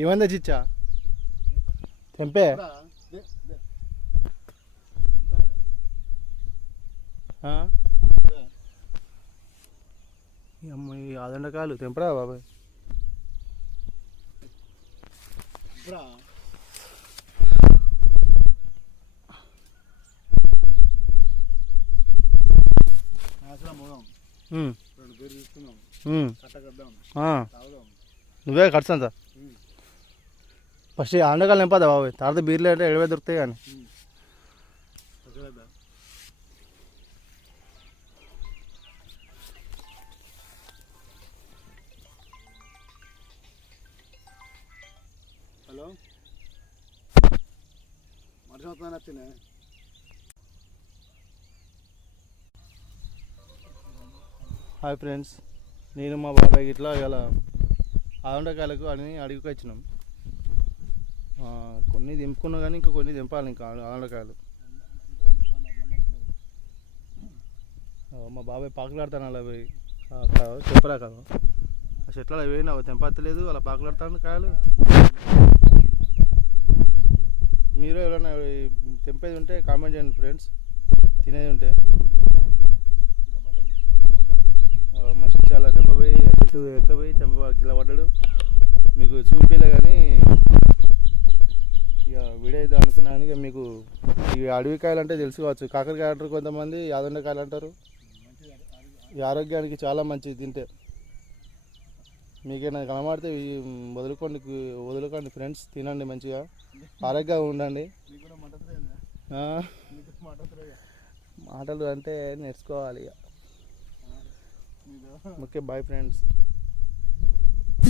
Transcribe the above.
ఏమైందా చిచ్చా తెంపే అమ్మ ఈ ఆదండకాయలు తెంపరా బాబాయ్. నువ్వే ఖర్చంతా ఫస్ట్ ఆండకాయలు నింపదా బాబాయ్, తర్వాత బీర్లు అంటే ఎడవే దొరుకుతాయి కానీ. హలో మర్చిపోతున్నా వచ్చింది. హాయ్ ఫ్రెండ్స్, నేను మా బాబాయ్ ఇట్లా ఇలా ఆండకాయలకు అని అడిగికి వచ్చినాం. కొన్ని దింపుకున్నా కానీ ఇంకా కొన్ని దింపాలి, ఇంకా ఆండకాయలు. మా బాబాయ్ పాకులాడతాను అలా పోయి చెప్పరా కదా ఆ చెట్లు అలా పోయినా తెంపత్తలేదు, అలా పాకులాడతాను కాయలు. మీరు ఎవరైనా తెంపేది ఉంటే కామెంట్ చేయండి ఫ్రెండ్స్, తినేది ఉంటే. మా చిచ్చాల తెంపపోయి ఆ చెట్టు ఎక్కపోయి తెంప కిలా పడ్డాడు. మీకు చూపిలే కానీ ఇక విడేద్దాం అనుకున్నా కానీ ఇక మీకు ఈ అడవికాయలు అంటే తెలుసుకోవచ్చు. కాకరకాయ అంటారు కొంతమంది, యాదొండకాయలు అంటారు. ఈ ఆరోగ్యానికి చాలా మంచిది తింటే. మీకేనా కనబడితే వదులుకోండి ఫ్రెండ్స్, తినండి మంచిగా, ఆరోగ్యంగా ఉండండి. మాటలు అంటే నేర్చుకోవాలి ఇక. Okay bye friends.